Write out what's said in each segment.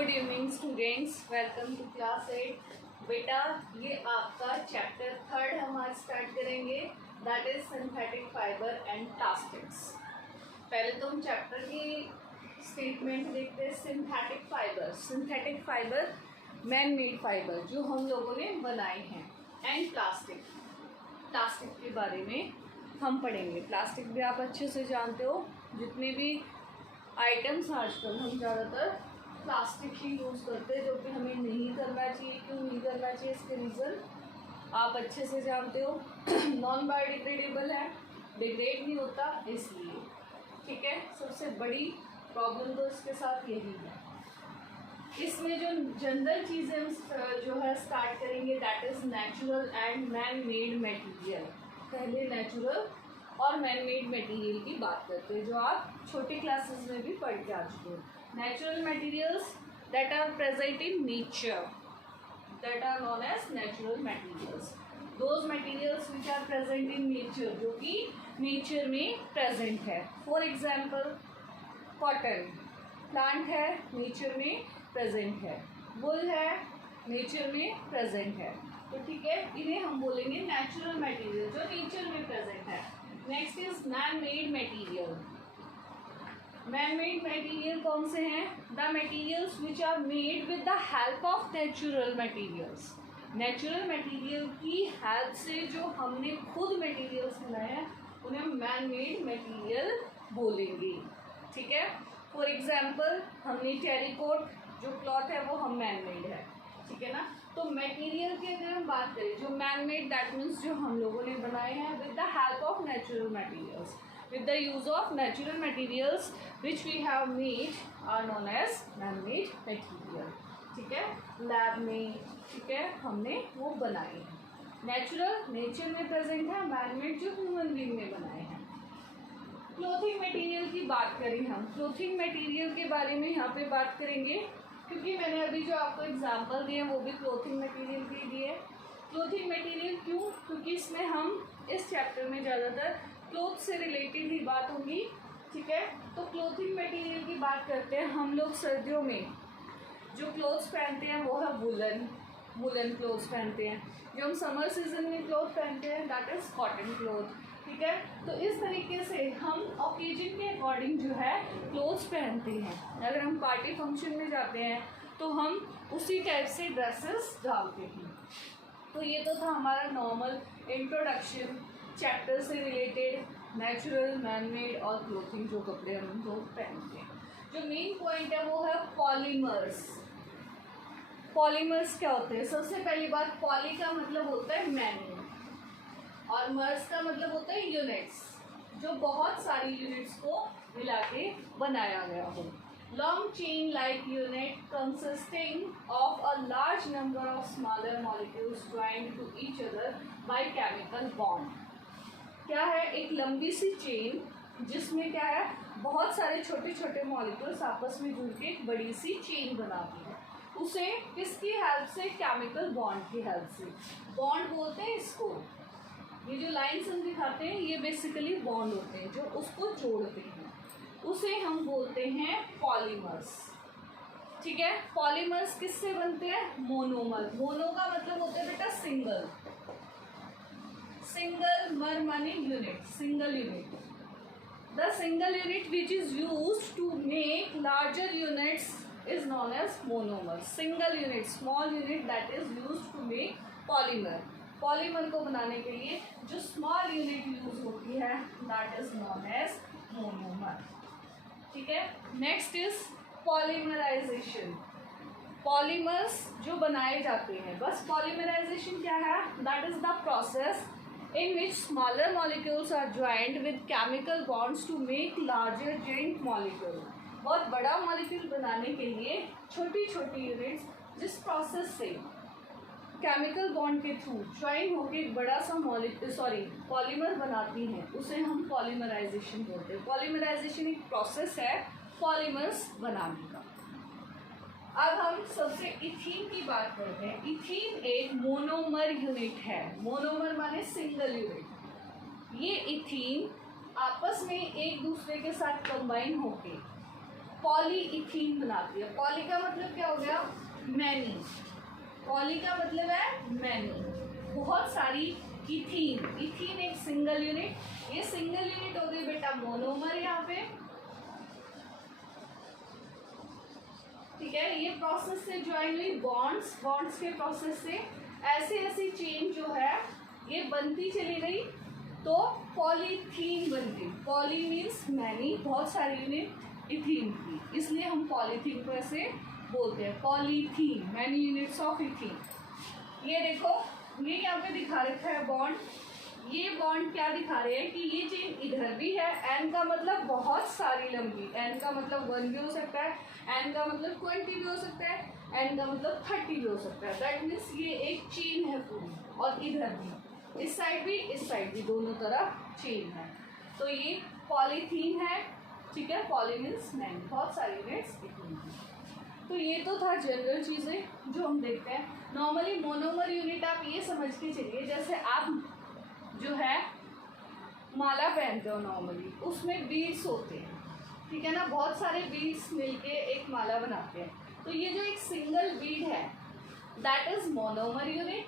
Good evening students, welcome to class 8। बेटा ये आपका चैप्टर 3 हम आज स्टार्ट करेंगे, that is synthetic fibre and plastics. पहले तो हम चैप्टर की स्टेटमेंट देखते हैं। Synthetic fibre man made fibre जो हम लोगों ने बनाए हैं, एंड प्लास्टिक के बारे में हम पढ़ेंगे। प्लास्टिक भी आप अच्छे से जानते हो, जितने भी आइटम्स आजकल हम ज़्यादातर प्लास्टिक ही यूज़ करते हैं, जो कि हमें नहीं करना चाहिए। क्यों नहीं करना चाहिए, इसके रीज़न आप अच्छे से जानते हो। नॉन बायोडिग्रेडेबल है, डिग्रेड नहीं होता इसलिए, ठीक है। सबसे बड़ी प्रॉब्लम तो इसके साथ यही है। इसमें जो जनरल चीज़ें हम जो है स्टार्ट करेंगे, that is natural and man made material. पहले नेचुरल और मैन मेड मटेरियल की बात करते हैं, जो आप छोटी क्लासेस में भी पढ़ के आ चुके हो। Natural materials that are present in nature, that are known as natural materials. Those materials which are present in nature, जो कि नेचर में प्रेजेंट है। फॉर एग्जाम्पल कॉटन प्लांट है, नेचर में प्रेजेंट है। वुल है, नेचर में प्रेजेंट है। तो ठीक है, इन्हें हम बोलेंगे नेचुरल मटेरियल, जो नेचर में प्रेजेंट है। Next is man made material. Man made material कौन से हैं? The materials which are made with the help of natural materials. Natural material की हेल्प से जो हमने खुद मटेरियल्स बनाए हैं, उन्हें हम मैन मेड मटेरियल बोलेंगे, ठीक है। फॉर एग्जाम्पल हमने टेरिकोट जो क्लॉथ है वो हम मैन मेड है, ठीक है ना। तो मटेरियल की अगर हम बात करें, जो मैन मेड दैट मीन्स जो हम लोगों ने बनाए हैं with the help of natural materials, with the use of natural materials which we have made are known as man-made material, ठीक है। लैब में, ठीक है, हमने वो बनाए हैं। नेचुरल नेचर में प्रेजेंट है, मैन-मेड जो ह्यूमन बीइंग ने बनाए हैं। क्लोथिंग मटेरियल की बात करें हम, क्लोथिंग मटेरियल के बारे में यहाँ पे बात करेंगे, क्योंकि मैंने अभी जो आपको एग्जाम्पल दिए वो भी क्लोथिंग मटेरियल के दिए। क्लोथिंग मटेरियल क्यों? क्योंकि इसमें हम इस चैप्टर में ज़्यादातर क्लोथ से रिलेटेड ही बात होगी, ठीक है। तो क्लोथिंग मटेरियल की बात करते हैं। हम लोग सर्दियों में जो क्लोथ्स पहनते हैं वो है वुलन क्लोथ्स पहनते हैं। जो हम समर सीजन में क्लोथ पहनते हैं दैट इज़ कॉटन क्लोथ, ठीक है। तो इस तरीके से हम ओकेजन के अकॉर्डिंग जो है क्लोथ्स पहनते हैं। अगर हम पार्टी फंक्शन में जाते हैं तो हम उसी टाइप से ड्रेसेस डालते हैं। तो ये तो था हमारा नॉर्मल इंट्रोडक्शन चैप्टर से रिलेटेड, नेचुरल, मैनमेड और क्लोथिंग जो कपड़े हम लोग पहनते हैं। जो मेन पॉइंट है वो है पॉलीमर्स। पॉलीमर्स क्या होते हैं? सबसे पहली बात, पॉली का मतलब होता है मैनी और मर्स का मतलब होता है यूनिट्स, जो बहुत सारी यूनिट्स को मिला के बनाया गया हो। Long chain like unit consisting of a large number of smaller molecules joined to each other by chemical bond। क्या है? एक लंबी सी चेन जिसमें क्या है, बहुत सारे छोटे छोटे मॉलिक्यूल्स आपस में जुड़ के एक बड़ी सी चेन बनाती है। उसे किसकी हेल्प से? केमिकल बॉन्ड की हेल्प से। बॉन्ड बोलते हैं इसको। ये जो लाइन्स हम दिखाते हैं ये बेसिकली बॉन्ड होते हैं जो उसको जोड़ते हैं, उसे हम बोलते हैं पॉलीमर्स, ठीक है। पॉलीमर्स किससे बनते हैं? मोनोमर। मोनो का मतलब होता है बेटा सिंगल, सिंगल मर माने unit, single unit. The single unit which is used to make larger units is known as monomer. Single unit, small unit that is used to make polymer. Polymer को बनाने के लिए जो small unit use होती है that is known as monomer, ठीक है। Next is polymerisation. Polymers जो बनाए जाते हैं, बस पॉलीमराइजेशन क्या है? That is the process in which smaller molecules are joined with chemical bonds to make larger joint molecule। बहुत बड़ा मॉलिक्यूल बनाने के लिए छोटी छोटी यूनिट्स जिस प्रोसेस से केमिकल बॉन्ड के थ्रू ज्वाइन होकर एक बड़ा सा पॉलीमर बनाती हैं, उसे हम पॉलीमराइजेशन बोलते हैं। पॉलीमराइजेशन एक प्रोसेस है पॉलीमर्स बनाने का। अब हम सबसे इथीन की बात करते हैं। इथीन एक मोनोमर यूनिट है। मोनोमर माने सिंगल यूनिट। ये इथीन आपस में एक दूसरे के साथ कंबाइन होके पॉलीइथीन बनाती है। पॉली का मतलब क्या हो गया? मैनी। पॉली का मतलब है मैनी, बहुत सारी। इथीन, इथीन एक सिंगल यूनिट। ये सिंगल यूनिट हो गई बेटा मोनोमर यहाँ पे, ठीक है। ये प्रोसेस से ज्वाइन हुई बॉन्ड्स, बॉन्ड्स के प्रोसेस से ऐसे ऐसी चेन जो है ये बनती चली गई तो पॉलीथीन बन गई। पॉली मीन्स मैनी, बहुत सारी यूनिट इथीन की, इसलिए हम पॉलीथीन को ऐसे बोलते हैं, polythene, many units of ethene. ये देखो, ये यहाँ पे दिखा रखा है बॉन्ड। ये बॉन्ड क्या दिखा रहे हैं कि ये चेन इधर भी है, एन का मतलब बहुत सारी लंबी, एन का मतलब 1 भी हो सकता है, एन का मतलब 20 भी हो सकता है, एन का मतलब 30 भी हो सकता है। दैट मीन्स ये एक चेन है पूरी, और इधर भी, इस साइड भी इस साइड भी, दोनों तरफ चेन है। तो ये पॉलीथीन है, ठीक है। पॉली मीन्स मैनी, बहुत सारी यूनिट्स इथीन की। तो ये तो था जनरल चीज़ें जो हम देखते हैं। नॉर्मली मोनोमर यूनिट आप ये समझ के चलिए, जैसे आप जो है माला पहनते हो नॉर्मली, उसमें बीड्स होते हैं, ठीक है ना, बहुत सारे बीड्स मिलके एक माला बनाते हैं। तो ये जो एक सिंगल बीड है दैट इज मोनोमर यूनिट।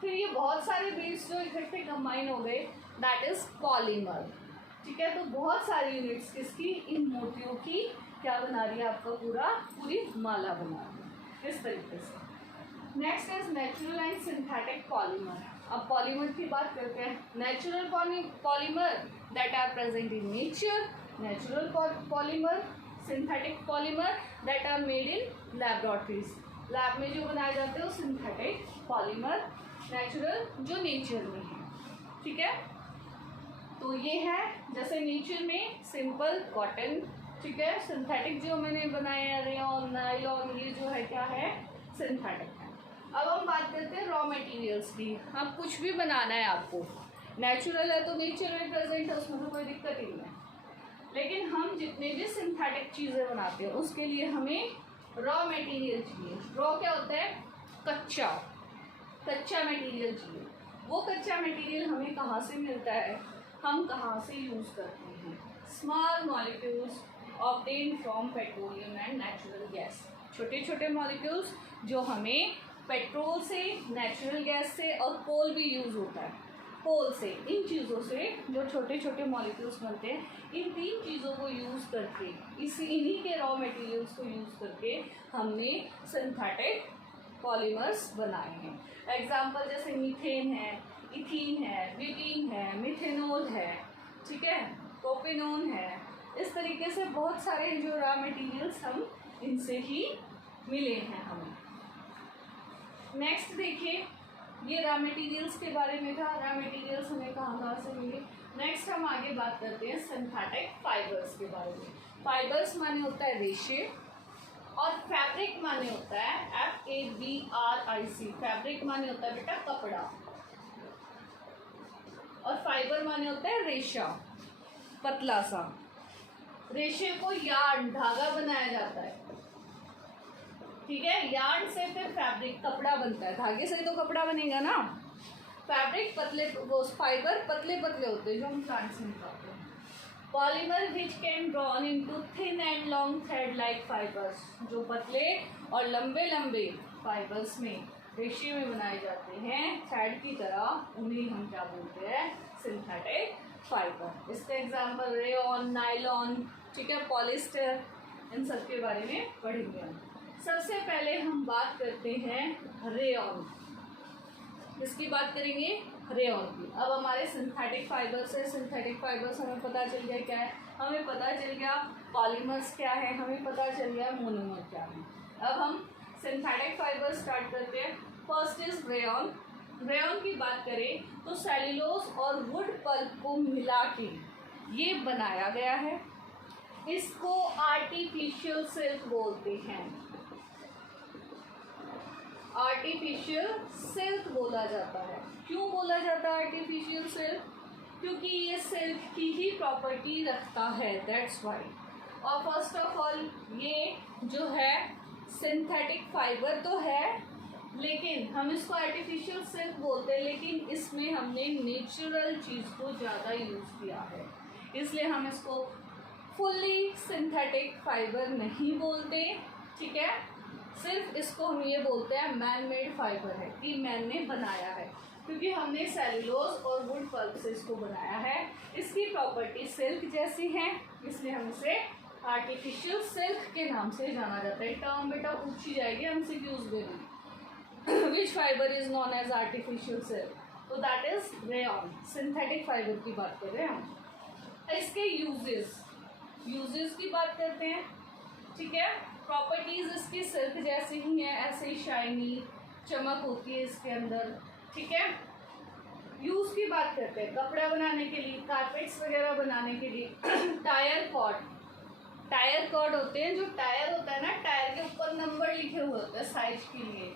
फिर ये बहुत सारे बीड्स जो इकट्ठे कंबाइन हो गए दैट इज पॉलीमर, ठीक है। तो बहुत सारी यूनिट्स किसकी? इन मोतियों की क्या बना रही है? आपका पूरी माला बना रही है, इस तरीके से। Next is natural and synthetic polymer. अब पॉलीमर की बात करते हैं। Natural polymer that are present in nature, natural polymer, synthetic polymer that are made in laboratories. Lab में जो बनाए जाते हैं वो सिंथेटिक पॉलीमर, नेचुरल जो नेचर में है, ठीक है। तो ये है जैसे नेचर में सिंपल कॉटन, ठीक है। सिंथेटिक जो मैंने बनाए हैं रेयॉन, नायलॉन, ये जो है क्या है? सिंथेटिक है। अब हम बात करते हैं रॉ मटेरियल्स की। अब कुछ भी बनाना है आपको, नेचुरल है तो नेचर में प्रेजेंट है, उसमें तो कोई दिक्कत ही नहीं है। लेकिन हम जितने भी सिंथेटिक चीज़ें बनाते हैं उसके लिए हमें रॉ मटेरियल चाहिए। रॉ क्या होता है? कच्चा, कच्चा मटेरियल चाहिए। वो कच्चा मटेरियल हमें कहाँ से मिलता है? हम कहाँ से यूज़ करते हैं? Small molecules obtain from petroleum and natural gas. छोटे छोटे मॉलिक्यूल्स जो हमें पेट्रोल से, नेचुरल गैस से और कोल भी यूज़ होता है, कोल से, इन चीज़ों से जो छोटे छोटे मॉलिक्यूल्स बनते हैं, इन 3 चीज़ों को यूज़ करके, इन्हीं के रॉ मटेरियल्स को यूज़ करके हमने सिंथेटिक पॉलीमर्स बनाए हैं। एग्जाम्पल जैसे मीथेन है, इथीन है, ब्यूटीन है, मिथेनॉल है, ठीक है, प्रोपेनॉन है। इस तरीके से बहुत सारे जो रॉ मटेरियल्स हम इनसे ही मिले हैं हमें। नेक्स्ट देखिए, ये रॉ मटेरियल्स के बारे में था, रॉ मटेरियल्स हमें कहाँ से मिले। नेक्स्ट हम आगे बात करते हैं सिंथेटिक फाइबर्स के बारे में। फाइबर्स माने होता है रेशे, और फैब्रिक माने होता है FABRIC। फैब्रिक माने होता है बेटा कपड़ा, और फाइबर माने होता है रेशा, पतला सा। रेशे को यार्न, धागा बनाया जाता है, ठीक है। यार्न से फिर फैब्रिक, कपड़ा बनता है, धागे से तो कपड़ा बनेगा ना। फैब्रिक पतले, वो फाइबर पतले पतले होते हैं जो हम प्लांट से निकालते हैं। Polymer which can drawn into thin and long thread like fibres, जो पतले और लंबे लंबे फाइबर्स में, रेशे में बनाए जाते हैं थ्रेड की तरह, उन्हें हम क्या बोलते हैं? Synthetic fibre. इसका एग्जाम्पल रेयॉन, नायलॉन, ठीक है, पॉलिस्टर, इन सब के बारे में पढ़ेंगे हम। सबसे पहले हम बात करते हैं रेयॉन। इसकी बात करेंगे रेयॉन की। अब हमारे सिंथेटिक फाइबर्स है, सिंथेटिक फाइबर्स हमें पता चल गया क्या है, हमें पता चल गया पॉलीमर्स क्या है, हमें पता चल गया मोनोमर क्या है। अब हम सिंथेटिक फाइबर स्टार्ट करते हैं। First is rayon. रेयॉन की बात करें तो सेल्यूलोज और वुड पल्प को मिला के ये बनाया गया है। इसको आर्टिफिशियल सिल्क बोलते हैं, आर्टिफिशियल सिल्क बोला जाता है। क्यों बोला जाता है आर्टिफिशियल सिल्क? क्योंकि ये सिल्क की ही प्रॉपर्टी रखता है, दैट्स वाई। और फर्स्ट ऑफ ऑल ये जो है सिंथेटिक फाइबर तो है, लेकिन हम इसको आर्टिफिशियल सिल्क बोलते हैं, लेकिन इसमें हमने नेचुरल चीज़ को ज़्यादा यूज़ किया है, इसलिए हम इसको फुल्ली सिंथेटिक फाइबर नहीं बोलते, ठीक है, सिर्फ इसको हम ये बोलते हैं मैन मेड फाइबर है, कि मैन ने बनाया है, क्योंकि हमने सेलुलोज और वुड पल्प से इसको बनाया है। इसकी प्रॉपर्टी सिल्क जैसी है, इसलिए हम इसे आर्टिफिशियल सिल्क के नाम से जाना जाता है। टर्म बेटा पूछी जाएगी एमसीक्यूज में, which fibre is known as artificial silk, तो that is rayon. Synthetic fibre की बात कर रहे हैं हम। इसके यूजेस की बात करते हैं, ठीक है। प्रॉपर्टीज इसकी सिल्क जैसी ही है, ऐसे ही शाइनी चमक होती है इसके अंदर, ठीक है। यूज की बात करते हैं, कपड़ा बनाने के लिए, कारपेट्स वगैरह बनाने के लिए। टायर कॉर्ड होते हैं, जो टायर होता है ना, टायर के ऊपर नंबर लिखे हुए होते हैं साइज के लिए,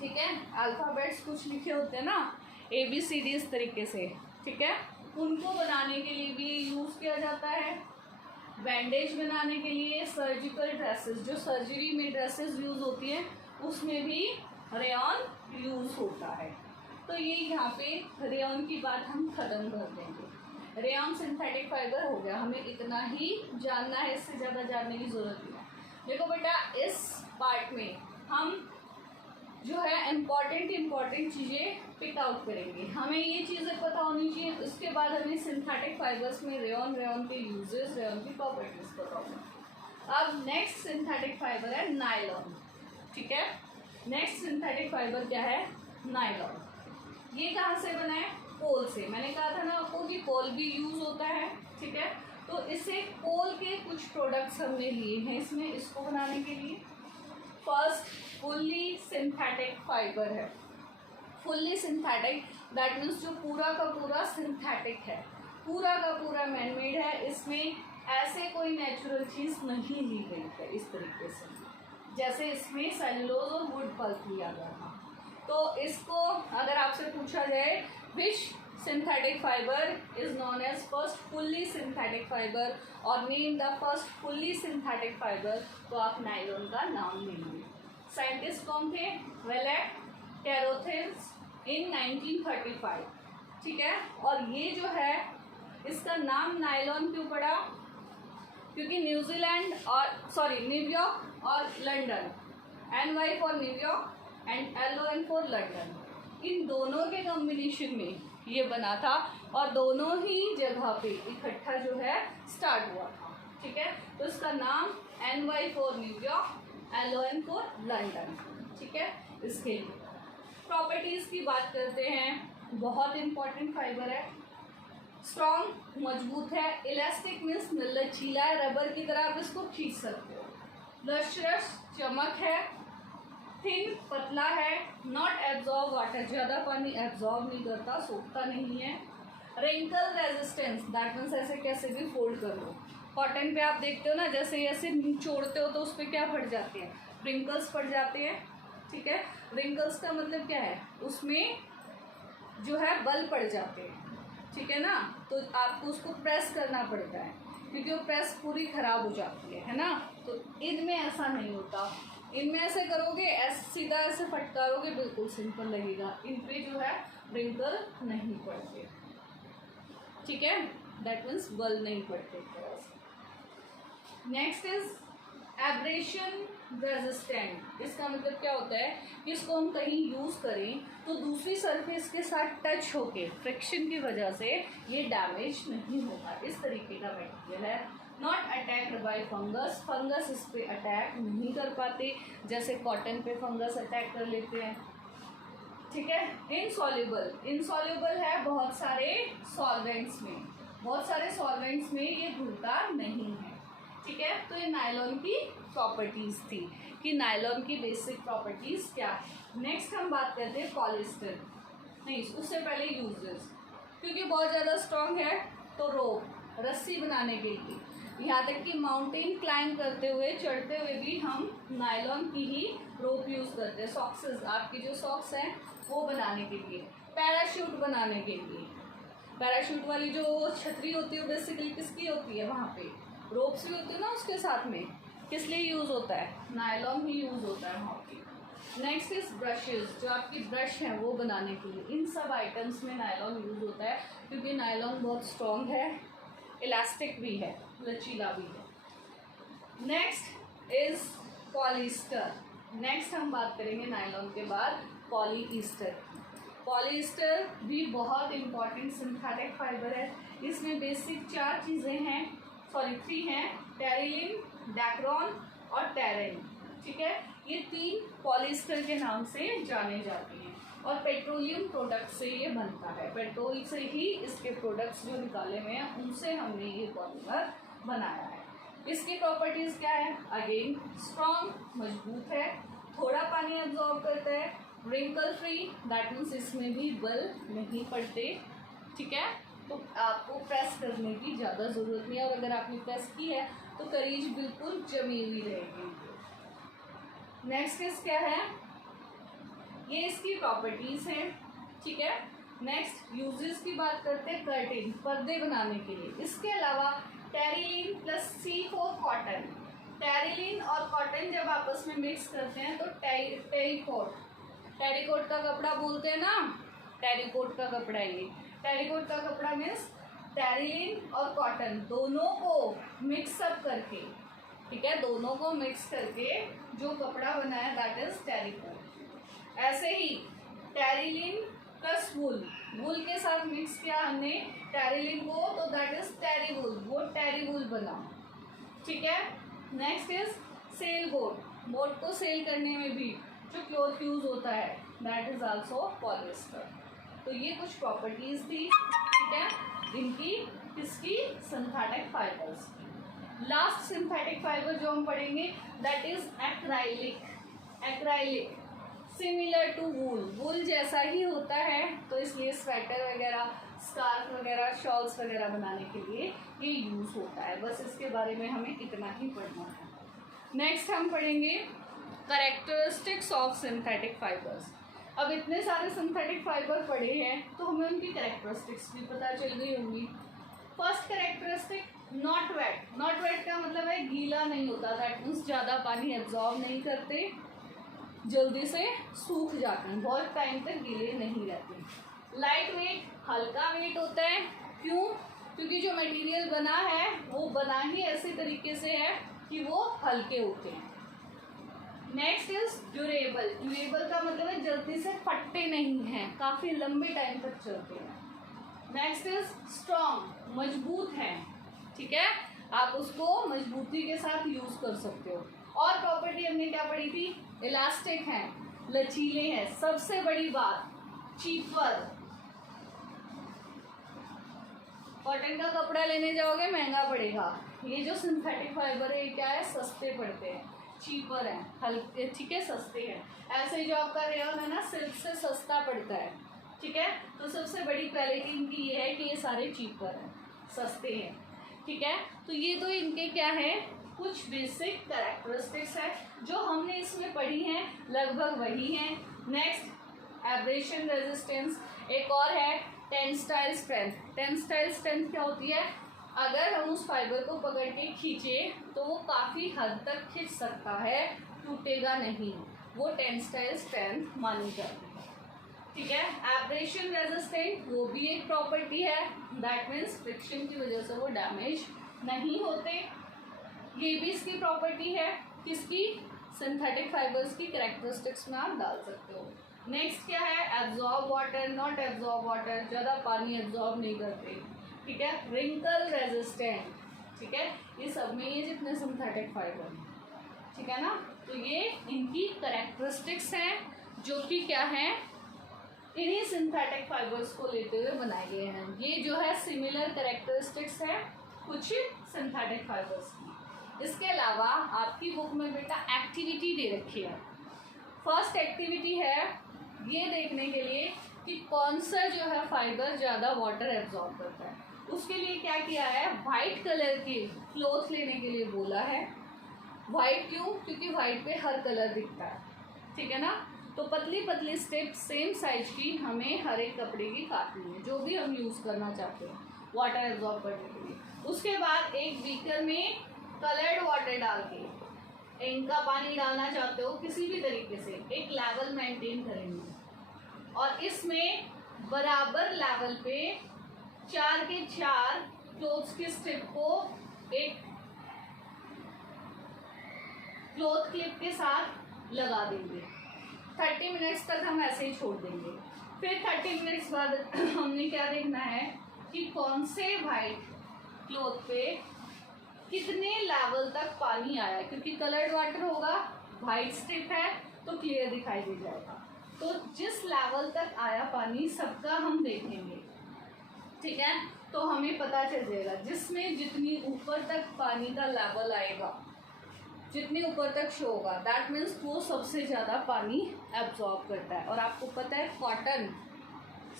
ठीक है, अल्फाबेट्स कुछ लिखे होते हैं ना, ABCD इस तरीके से, ठीक है, उनको बनाने के लिए भी यूज किया जाता है। बैंडेज बनाने के लिए, सर्जिकल ड्रेसेस, जो सर्जरी में ड्रेसेस यूज होती हैं उसमें भी रेयॉन यूज होता है। तो ये यहाँ पे रेयॉन की बात हम खत्म कर देंगे। रेयॉन सिंथेटिक फाइबर हो गया, हमें इतना ही जानना है, इससे ज़्यादा जानने की ज़रूरत नहीं है। देखो बेटा, इस पार्ट में हम जो है इम्पॉर्टेंट चीज़ें पिक आउट करेंगे। हमें ये चीज़ें पता होनी चाहिए, उसके बाद हमें सिंथेटिक फाइबर्स में रेयॉन के यूजेस, रेयॉन की प्रॉपर्टीज पता होंगी। अब नेक्स्ट सिंथेटिक फाइबर है नायलॉन, ठीक है। नेक्स्ट सिंथेटिक फाइबर क्या है? नायलॉन। ये कहाँ से बना है? कोल से। मैंने कहा था ना आपको कि कोल भी यूज होता है, ठीक है। तो इससे कोल के कुछ प्रोडक्ट्स हमने लिए हैं इसमें, इसको बनाने के लिए। फर्स्ट फुल्ली सिंथेटिक फाइबर है। फुल्ली सिंथेटिक दैट मीन्स जो पूरा का पूरा सिंथेटिक है, पूरा का पूरा मैनमेड है, इसमें ऐसे कोई नेचुरल चीज़ नहीं ली गई है इस तरीके से, जैसे इसमें सेलुलोज और वुड पल्प लिया गया था। तो इसको अगर आपसे पूछा जाए which synthetic fibre is known as first fully synthetic fibre or name the first fully synthetic fibre, तो आप नायलॉन का नाम लेंगे। साइंटिस्ट कौन थे? वेलेट कैरोथिन्स इन 1935, ठीक है। और ये जो है इसका नाम नायलॉन क्यों पड़ा? क्योंकि न्यूयॉर्क और London, NY for New York and LON for London, इन दोनों के कॉम्बिनेशन में ये बना था और दोनों ही जगह पे इकट्ठा जो है स्टार्ट हुआ था, ठीक है। तो इसका नाम NY for New York, LON for London, ठीक है। इसके लिए प्रॉपर्टीज़ की बात करते हैं। बहुत इंपॉर्टेंट फाइबर है, स्ट्रॉन्ग, मजबूत है, इलास्टिक मीन्स लचीला है, रबर की तरह आप इसको खींच सकते हो। लश्रस, चमक है, थिन, पतला है, नॉट एब्जॉर्ब वाटर, ज़्यादा पानी एब्जॉर्ब नहीं करता, सोखता नहीं है। रिंकल रेजिस्टेंस दैट मीन्स ऐसे कैसे भी फोल्ड कर लो। कॉटन पे आप देखते हो ना, जैसे ऐसे निचोड़ते हो तो उस पर क्या पड़ जाते हैं? रिंकल्स पड़ जाते हैं, ठीक है। रिंकल्स का मतलब क्या है? उसमें जो है बल पड़ जाते हैं, ठीक है ना। तो आपको उसको प्रेस करना पड़ता है क्योंकि वो प्रेस पूरी ख़राब हो जाती है ना। तो इनमें ऐसा नहीं होता, इनमें ऐसे करोगे, ऐसे सीधा ऐसे फटकारोगे, बिल्कुल सिंपल लगेगा। इन पे जो है रिंकल नहीं पड़ते, ठीक है, दैट मीन्स बल नहीं पड़ते एक तरह से। Next is abrasion resistant. इसका मतलब क्या होता है कि इसको हम कहीं यूज़ करें तो दूसरी सरफेस के साथ टच होके फ्रिक्शन की वजह से ये डैमेज नहीं होगा, इस तरीके का मटेरियल है। Not attacked by fungus, fungus इस पे अटैक नहीं कर पाते जैसे कॉटन पे फंगस अटैक कर लेते हैं, ठीक है। इनसॉल्युबल है बहुत सारे सॉल्वेंट्स में, बहुत सारे सॉल्वेंट्स में ये घुलता नहीं है, ठीक है। तो ये नायलॉन की प्रॉपर्टीज़ थी कि नायलॉन की बेसिक प्रॉपर्टीज़ क्या है। नेक्स्ट हम बात करते हैं पॉलिस्टर, नहीं उससे पहले यूजेस, क्योंकि बहुत ज़्यादा स्ट्रॉन्ग है तो रोप, रस्सी बनाने के लिए, यहाँ तक कि माउंटेन क्लाइंब करते हुए, चढ़ते हुए भी हम नायलॉन की ही रोप यूज़ करते हैं। सॉक्सेस, आपकी जो सॉक्स हैं वो बनाने के लिए, पैराशूट बनाने के लिए, पैराशूट वाली जो छतरी होती है बेसिकली किसकी होती है? वहाँ पे रोप्स भी होती है ना उसके साथ में, किस लिए यूज़ होता है? नायलॉन ही यूज़ होता है वहाँ पे। नेक्स्ट इज ब्रशेज, जो आपकी ब्रश हैं वो बनाने के लिए, इन सब आइटम्स में नायलॉन यूज़ होता है क्योंकि नायलॉन बहुत स्ट्रॉन्ग है, इलास्टिक भी है, लचीला भी है। Next is polyester. नेक्स्ट हम बात करेंगे नायलॉन के बाद पॉलीईस्टर। पॉलीएस्टर भी बहुत इंपॉर्टेंट सिंथेटिक फाइबर है। इसमें बेसिक 3 हैं, टेरिलिन, डैक्रोन और टेरेन। ठीक है, ये 3 पॉलीएस्टर के नाम से जाने जाते हैं और पेट्रोलियम प्रोडक्ट से ये बनता है। पेट्रोल से ही इसके प्रोडक्ट्स जो निकाले हुए हैं उनसे हमने ये पॉलीमर बनाया है। इसकी प्रॉपर्टीज क्या है? अगेन स्ट्रॉन्ग, मजबूत है, थोड़ा पानी एब्जॉर्ब करता है, रिंकल फ्री, दैट मीन्स इसमें भी बल नहीं पड़ते। ठीक है, तो आपको प्रेस करने की ज़्यादा ज़रूरत नहीं है, और अगर आपने प्रेस की है तो करीज बिल्कुल जमी हुई रहेगी। नेक्स्ट इज क्या है? ये इसकी प्रॉपर्टीज हैं। ठीक है, नेक्स्ट यूजेस की बात करते हैं। कर्टेन, पर्दे बनाने के लिए। इसके अलावा Terylene plus C4 cotton. Terylene और कॉटन जब आपस में मिक्स करते हैं तो टेरिकोट, टेरिकोट का कपड़ा बोलते हैं ना, टेरिकोट का कपड़ा। ये टेरिकोट का कपड़ा मीन्स टेरिलिन और कॉटन दोनों को मिक्सअप करके, ठीक है, दोनों को मिक्स करके जो कपड़ा बना है दैट इज टेरिकोट। ऐसे ही टेरिलिन प्लस वुल, वुल के साथ मिक्स किया हमने टेरिलिन को तो दैट इज टेरीवुल, वो टेरीवुल बना। ठीक है, next is sail boat. Boat को सेल करने में भी जो क्लॉथ यूज होता है दैट इज आल्सो पॉलिएस्टर। तो ये कुछ प्रॉपर्टीज थी, ठीक है, इनकी किसकी? Synthetic fibres. Last synthetic fibre जो हम पढ़ेंगे that is acrylic. Acrylic similar to wool, wool जैसा ही होता है, तो इसलिए स्वेटर वगैरह, स्कार्फ वगैरह, शॉल्स वगैरह बनाने के लिए ये यूज होता है। बस इसके बारे में हमें इतना ही पढ़ना है। नेक्स्ट हम पढ़ेंगे कैरेक्टरिस्टिक्स ऑफ सिंथेटिक फाइबर्स। अब इतने सारे सिंथेटिक फाइबर पढ़े हैं तो हमें उनकी कैरेक्टरिस्टिक्स भी पता चल गई होंगी। First characteristic, not wet. Not wet का मतलब है गीला नहीं होता, दैट मीन्स ज़्यादा पानी एब्जॉर्ब नहीं करते, जल्दी से सूख जाते हैं, बहुत टाइम तक गीले नहीं रहते। लाइट वेट, हल्का वेट होता है। क्यों? क्योंकि जो मटेरियल बना है वो बना ही ऐसे तरीके से है कि वो हल्के होते हैं। Next is durable. ड्यूरेबल का मतलब है जल्दी से फटते नहीं हैं, काफ़ी लंबे टाइम तक चलते हैं। नेक्स्ट इज स्ट्रॉन्ग, मजबूत है। ठीक है, आप उसको मजबूती के साथ यूज कर सकते हो। और प्रॉपर्टी हमने क्या पढ़ी थी? इलास्टिक हैं, लचीले हैं। सबसे बड़ी बात, चीपर। कॉटन का कपड़ा लेने जाओगे महंगा पड़ेगा, ये जो सिंथेटिक फाइबर है ये क्या है? सस्ते पड़ते हैं, चीपर हैं, हल्के, ठीक है, सस्ते हैं। ऐसे जो आपका रेयन है ना, सिल्क से सस्ता पड़ता है। ठीक है, तो सबसे बड़ी क्वालिटी इनकी ये है कि ये सारे चीपर हैं, सस्ते हैं। ठीक है, तो ये तो इनके क्या है? कुछ बेसिक कैरेक्टरिस्टिक्स है जो हमने इसमें पढ़ी हैं, लगभग वही हैं। नेक्स्ट एब्रेशन रेजिस्टेंस, एक और है टेंसाइल स्ट्रेंथ। टेंसाइल स्ट्रेंथ क्या होती है? अगर हम उस फाइबर को पकड़ के खींचे तो वो काफ़ी हद तक खींच सकता है, टूटेगा नहीं, वो टेंसाइल स्ट्रेंथ मानी जाती है। ठीक है, एब्रेशन रेजिस्टेंट वो भी एक प्रॉपर्टी है, दैट मीन्स फ्रिक्शन की वजह से वो डैमेज नहीं होते, ये भी इसकी प्रॉपर्टी है। किसकी? सिंथेटिक फाइबर्स की कैरेक्टरिस्टिक्स में आप डाल सकते हो। नेक्स्ट क्या है? Absorb water, not absorb water, ज़्यादा पानी एब्जॉर्ब नहीं करते। ठीक है, रिंकल रेजिस्टेंट। ठीक है, ये सब में ये जितने सिंथेटिक फाइबर, ठीक है ना, तो ये इनकी कैरेक्टरिस्टिक्स हैं जो कि क्या हैं? इन्हीं सिंथेटिक फाइबर्स को लेते हुए बनाए गए हैं। ये जो है सिमिलर कैरेक्टरिस्टिक्स है कुछ सिंथेटिक फाइबर्स की। इसके अलावा आपकी बुक में बेटा एक्टिविटी दे रखी है। फर्स्ट एक्टिविटी है ये देखने के लिए कि कौन सा जो है फाइबर ज़्यादा वाटर एब्जॉर्ब करता है। उसके लिए क्या किया है? वाइट कलर की क्लॉथ लेने के लिए बोला है। वाइट क्यों? क्योंकि वाइट पे हर कलर दिखता है, ठीक है ना। तो पतली पतली स्टेप सेम साइज की हमें हर एक कपड़े की काटनी है, जो भी हम यूज़ करना चाहते हैं वाटर एब्जॉर्ब करने के लिए। उसके बाद एक बीकर में कलर्ड वाटर डाल के, इंक का पानी डालना चाहते हो किसी भी तरीके से, एक लेवल मेंटेन करेंगे और इसमें बराबर लेवल पे 4 के 4 क्लोथ्स की स्ट्रिप को एक क्लॉथ क्लिप के साथ लगा देंगे। 30 मिनट्स तक हम ऐसे ही छोड़ देंगे। फिर 30 मिनट्स बाद हमने क्या देखना है कि कौन से वाइट क्लॉथ पे कितने लेवल तक पानी आया, क्योंकि कलर्ड वाटर होगा, वाइट स्ट्रिप है तो क्लियर दिखाई दे जाएगा। तो जिस लेवल तक आया पानी सबका हम देखेंगे, ठीक है। तो हमें पता चल जाएगा जिसमें जितनी ऊपर तक पानी का लेवल आएगा, जितने ऊपर तक शो होगा, दैट मीन्स वो सबसे ज़्यादा पानी एब्जॉर्ब करता है। और आपको पता है कॉटन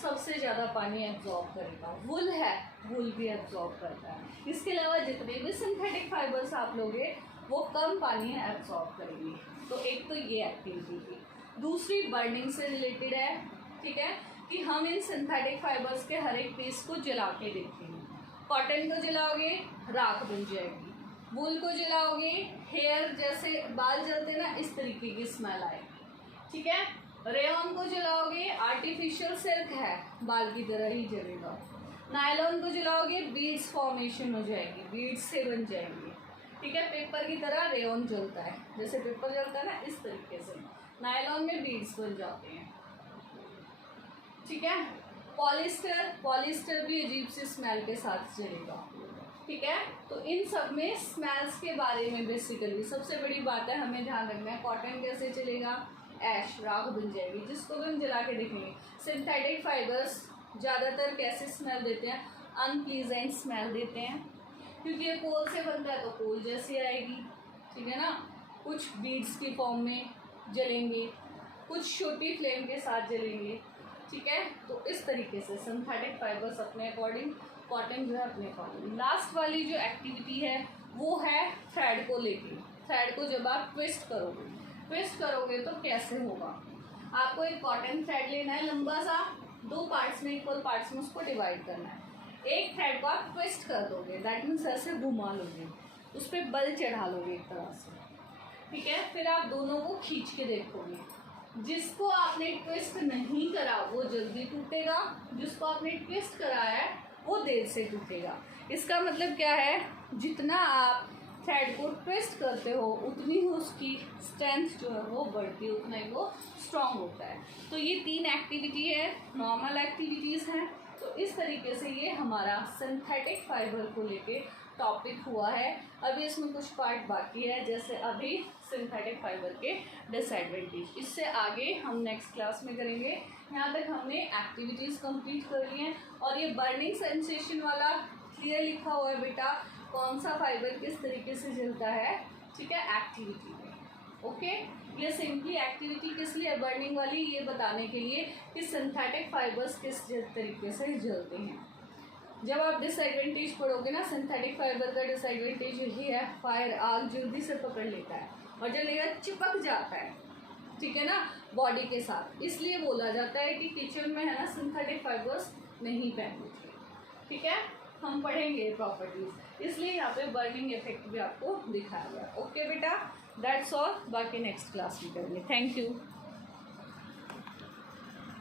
सबसे ज़्यादा पानी एब्जॉर्ब करेगा। वुल है, वुल भी एब्जॉर्ब करता है। इसके अलावा जितने भी सिंथेटिक फाइबर्स आप लोगे वो कम पानी एब्जॉर्ब करेंगे। तो एक तो ये एक्टिविटी थी। दूसरी बर्निंग से रिलेटेड है, ठीक है, कि हम इन सिंथेटिक फाइबर्स के हर एक पीस को जला के देखेंगे। कॉटन को जलाओगे राख बन जाएगी, वूल को जलाओगे हेयर जैसे बाल जलते ना इस तरीके की स्मेल आएगी, ठीक है। रेयन को जलाओगे आर्टिफिशियल सिल्क है, बाल की तरह ही जलेगा। नायलॉन को जलाओगे बीड्स फॉर्मेशन हो जाएगी, बीड्स से बन जाएंगे, ठीक है। पेपर की तरह रेयन जलता है, जैसे पेपर जलता है ना इस तरीके से नायलॉन में बीड्स बन जाते हैं, ठीक है। पॉलिस्टर, पॉलिस्टर भी अजीब सी स्मेल के साथ जलेगा, ठीक है। तो इन सब में स्मेल्स के बारे में बेसिकली सबसे बड़ी बात है हमें ध्यान रखना है। कॉटन कैसे चलेगा, ऐश राख बन जाएगी, जिसको भी हम जला के देखेंगे। सिंथेटिक फाइबर्स ज़्यादातर कैसे स्मेल देते हैं, अनप्लीजेंट स्मेल देते हैं, क्योंकि ये कोल से बनता है तो कोल जैसी आएगी, ठीक है ना। कुछ बीड्स की फॉर्म में जलेंगे, कुछ छोटी फ्लेम के साथ जलेंगे, ठीक है। तो इस तरीके से सिंथेटिक फाइबर्स अपने अकॉर्डिंग, कॉटन जो है अपने अकॉर्डिंग। लास्ट वाली जो एक्टिविटी है वो है थ्रेड को लेके। थ्रेड को जब आप ट्विस्ट करोगे तो कैसे होगा, आपको एक कॉटन थ्रेड लेना है लंबा सा, 2 पार्ट्स में, इक्वल पार्ट्स में उसको डिवाइड करना है। एक थ्रेड को आप ट्विस्ट कर दोगे, दैट मीन्स ऐसे घुमा लोगे, उस पर बल चढ़ा लोगे एक तरह से, ठीक है। फिर आप दोनों को खींच के देखोगे, जिसको आपने ट्विस्ट नहीं करा वो जल्दी टूटेगा, जिसको आपने ट्विस्ट करा है वो देर से टूटेगा। इसका मतलब क्या है, जितना आप थ्रेड को ट्विस्ट करते हो उतनी ही उसकी स्ट्रेंथ जो है वो बढ़ती है, उतना ही वो स्ट्रॉन्ग होता है। तो ये 3 एक्टिविटी है, नॉर्मल एक्टिविटीज़ हैं। तो इस तरीके से ये हमारा सिंथेटिक फाइबर को लेके टॉपिक हुआ है। अभी इसमें कुछ पार्ट बाकी है, जैसे अभी सिंथेटिक फाइबर के डिसएडवांटेज, इससे आगे हम नेक्स्ट क्लास में करेंगे। यहाँ तक हमने एक्टिविटीज़ कंप्लीट कर ली हैं। और ये बर्निंग सेंसेशन वाला क्लियर लिखा हुआ है बेटा, कौन सा फाइबर किस तरीके से जलता है, ठीक है, एक्टिविटी में, ओके। ये सिंपली एक्टिविटी किस लिए बर्निंग वाली, ये बताने के लिए कि सिंथेटिक फाइबर्स किस तरीके से जलते हैं। जब आप डिसएडवांटेज पढ़ोगे ना, सिंथेटिक फाइबर का डिसएडवांटेज यही है, फायर, आग जल्दी से पकड़ लेता है और जलेगा चिपक जाता है, ठीक है ना, बॉडी के साथ। इसलिए बोला जाता है कि किचन में है ना सिंथेटिक फाइबर्स नहीं पहनने चाहिए, ठीक है। हम पढ़ेंगे प्रॉपर्टीज, इसलिए यहाँ पे बर्निंग इफेक्ट भी आपको दिखाया गया। ओके बेटा, दैट्स ऑल, बाकी नेक्स्ट क्लास में करेंगे। Thank you.